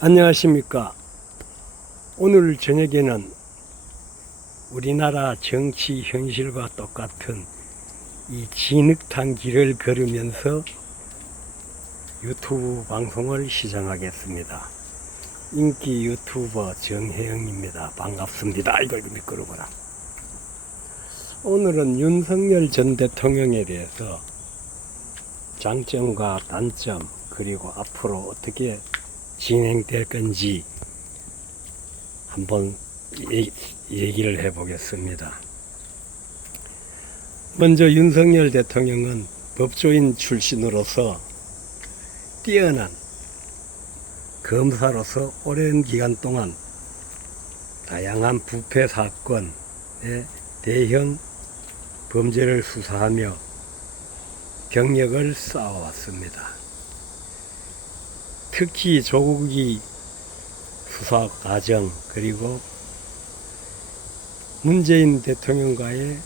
안녕하십니까. 오늘 저녁에는 우리나라 정치 현실과 똑같은 이 진흙탕 길을 걸으면서 유튜브 방송을 시작하겠습니다. 인기 유튜버 정혜영입니다. 반갑습니다. 이걸 미끄러워라. 오늘은 윤석열 전 대통령에 대해서 장점과 단점, 그리고 앞으로 어떻게 진행될 건지 한번 얘기를 해보겠습니다. 먼저 윤석열 대통령은 법조인 출신으로서 뛰어난 검사로서 오랜 기간 동안 다양한 부패 사건의 대형 범죄를 수사하며 경력을 쌓아왔습니다. 특히 조국이 수사 과정, 그리고 문재인 대통령과의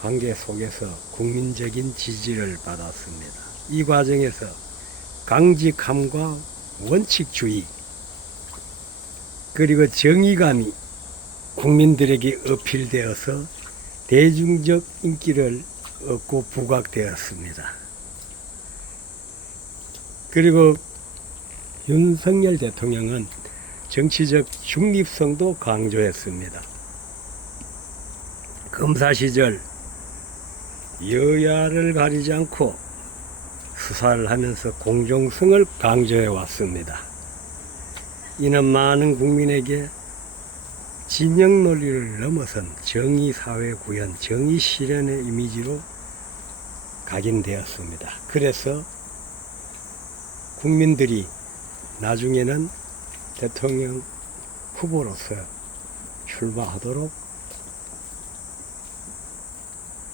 관계 속에서 국민적인 지지를 받았습니다. 이 과정에서 강직함과 원칙주의, 그리고 정의감이 국민들에게 어필되어서 대중적 인기를 얻고 부각되었습니다. 그리고 윤석열 대통령은 정치적 중립성도 강조했습니다. 검사 시절 여야를 가리지 않고 수사를 하면서 공정성을 강조해 왔습니다. 이는 많은 국민에게 진영 논리를 넘어선 정의사회 구현, 정의 실현의 이미지로 각인되었습니다. 그래서 국민들이 나중에는 대통령 후보로서 출마하도록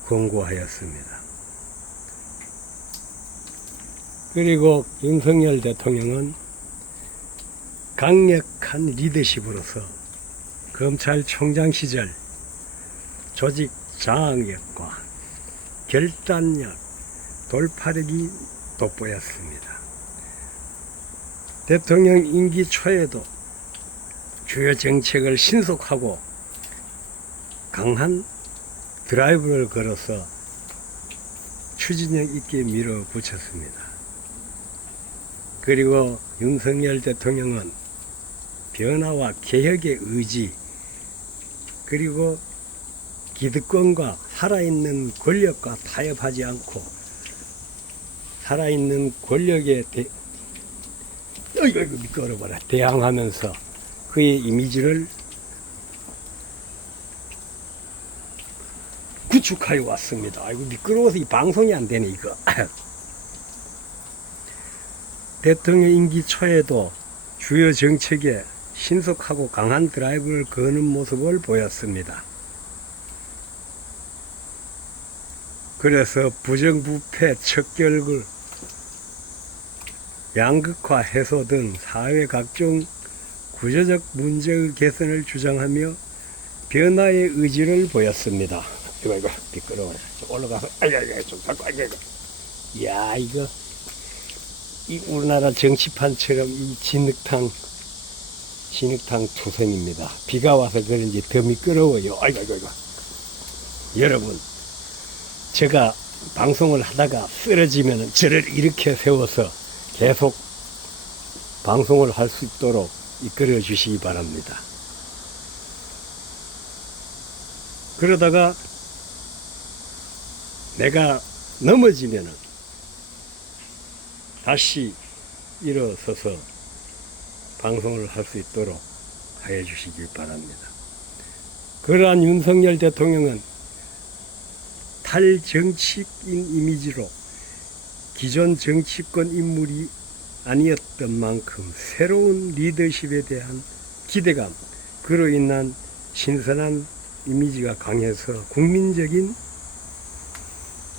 권고하였습니다. 그리고 윤석열 대통령은 강력한 리더십으로서 검찰총장 시절 조직 장악력과 결단력, 돌파력이 돋보였습니다. 대통령 임기 초에도 주요 정책을 신속하고 강한 드라이브를 걸어서 추진력 있게 밀어붙였습니다. 그리고 윤석열 대통령은 변화와 개혁의 의지, 그리고 기득권과 살아있는 권력과 타협하지 않고 살아있는 권력에 미끄러워라 대항하면서 그의 이미지를 구축하여 왔습니다. 아이고 미끄러워서 이 방송이 안 되네 이거. 대통령 임기 초에도 주요 정책에 신속하고 강한 드라이브를 거는 모습을 보였습니다. 그래서 부정부패 척결을 양극화 해소 등 사회 각종 구조적 문제의 개선을 주장하며 변화의 의지를 보였습니다. 이거 미끄러워라. 올라가서 좀 잡고 야 이거 이 우리나라 정치판처럼 이 진흙탕 투성입니다. 비가 와서 그런지 더 미끄러워요. 여러분, 제가 방송을 하다가 쓰러지면 저를 일으켜 세워서 계속 방송을 할 수 있도록 이끌어 주시기 바랍니다. 그러다가 내가 넘어지면은 다시 일어서서 방송을 할 수 있도록 하여 주시기 바랍니다. 그러한 윤석열 대통령은 탈정치인 이미지로 기존 정치권 인물이 아니었던 만큼 새로운 리더십에 대한 기대감, 그로 인한 신선한 이미지가 강해서 국민적인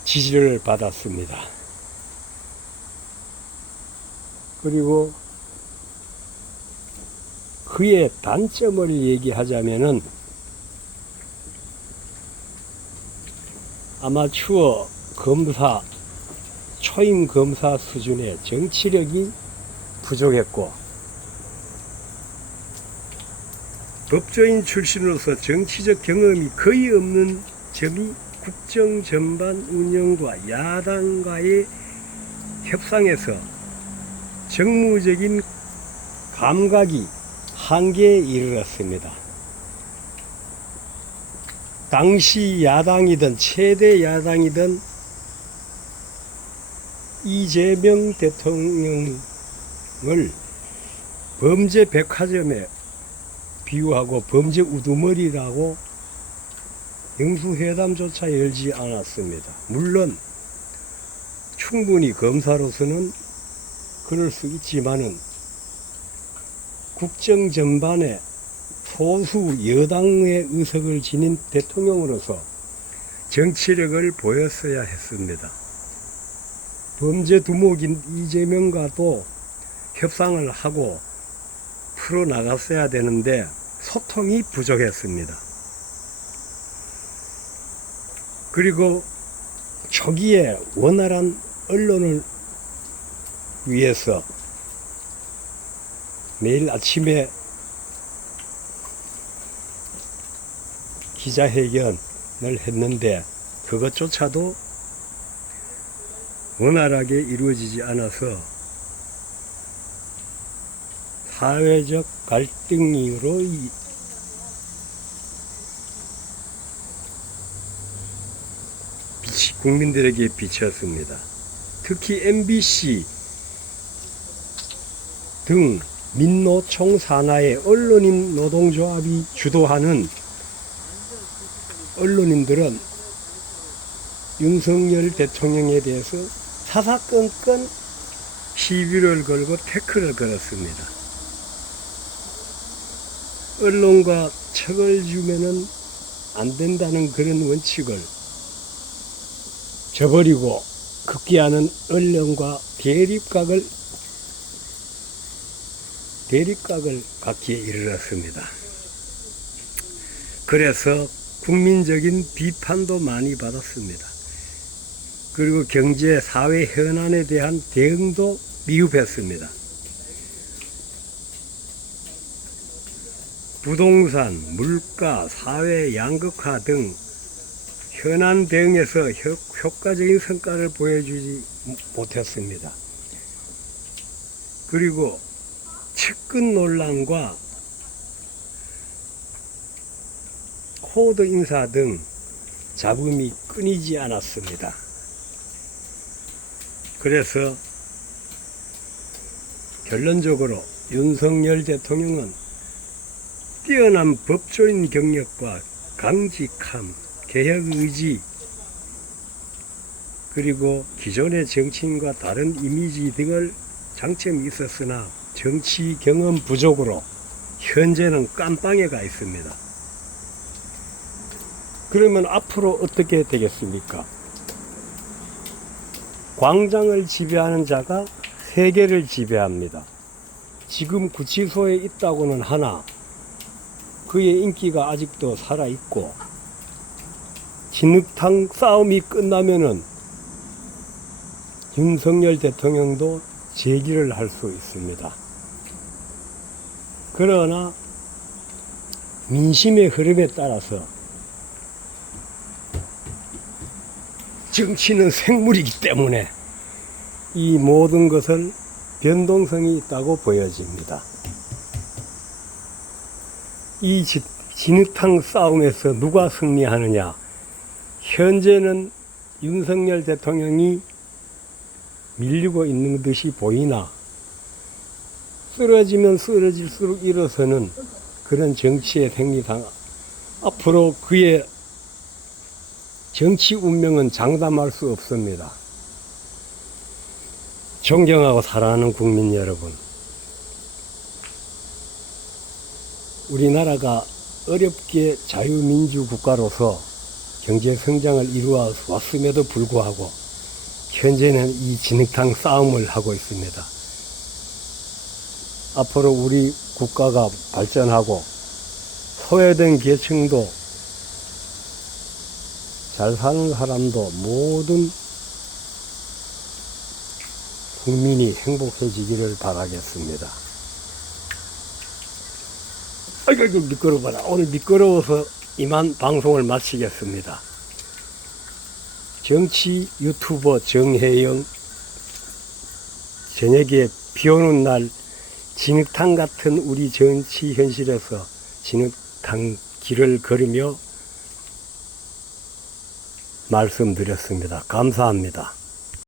지지를 받았습니다. 그리고 그의 단점을 얘기하자면은 아마추어 검사 초임 검사 수준의 정치력이 부족했고 법조인 출신으로서 정치적 경험이 거의 없는 점이 국정 전반 운영과 야당과의 협상에서 정무적인 감각이 한계에 이르렀습니다. 당시 야당이든 최대 야당이든 이재명 대통령을 범죄 백화점에 비유하고 범죄 우두머리라고 영수회담조차 열지 않았습니다. 물론 충분히 검사로서는 그럴 수 있지만은 국정 전반에 소수 여당의 의석을 지닌 대통령으로서 정치력을 보였어야 했습니다. 범죄 두목인 이재명과도 협상을 하고 풀어나갔어야 되는데 소통이 부족했습니다. 그리고 초기에 원활한 언론을 위해서 매일 아침에 기자회견을 했는데 그것조차도 원활하게 이루어지지 않아서 사회적 갈등으로 국민들에게 비쳤습니다. 특히 MBC 등 민노총 산하의 언론인 노동조합이 주도하는 언론인들은 윤석열 대통령에 대해서 사사건건 시비를 걸고 태클을 걸었습니다. 언론과 척을 주면은 안 된다는 그런 원칙을 저버리고 급기야는 언론과 대립각을 갖기에 이르렀습니다. 그래서 국민적인 비판도 많이 받았습니다. 그리고 경제, 사회 현안에 대한 대응도 미흡했습니다. 부동산, 물가, 사회 양극화 등 현안 대응에서 효과적인 성과를 보여주지 못했습니다. 그리고 측근 논란과 코드 인사 등 잡음이 끊이지 않았습니다. 그래서 결론적으로 윤석열 대통령은 뛰어난 법조인 경력과 강직함, 개혁의지, 그리고 기존의 정치인과 다른 이미지 등을 장점이 있었으나 정치 경험 부족으로 현재는 깜빵에 가 있습니다. 그러면 앞으로 어떻게 되겠습니까? 광장을 지배하는 자가 세계를 지배합니다. 지금 구치소에 있다고는 하나 그의 인기가 아직도 살아있고 진흙탕 싸움이 끝나면은 윤석열 대통령도 재기를 할 수 있습니다. 그러나 민심의 흐름에 따라서 정치는 생물이기 때문에 이 모든 것은 변동성이 있다고 보여집니다. 이 진흙탕 싸움에서 누가 승리하느냐? 현재는 윤석열 대통령이 밀리고 있는 듯이 보이나 쓰러지면 쓰러질수록 일어서는 그런 정치의 생리상 앞으로 그의 정치 운명은 장담할 수 없습니다. 존경하고 사랑하는 국민 여러분, 우리나라가 어렵게 자유민주 국가로서 경제 성장을 이루어 왔음에도 불구하고 현재는 이 진흙탕 싸움을 하고 있습니다. 앞으로 우리 국가가 발전하고 소외된 계층도 잘 사는 사람도 모든 국민이 행복해지기를 바라겠습니다. 아이고, 미끄러워라. 오늘 미끄러워서 이만 방송을 마치겠습니다. 정치 유튜버 정혜영, 저녁에 비 오는 날 진흙탕 같은 우리 정치 현실에서 진흙탕 길을 걸으며 말씀드렸습니다. 감사합니다.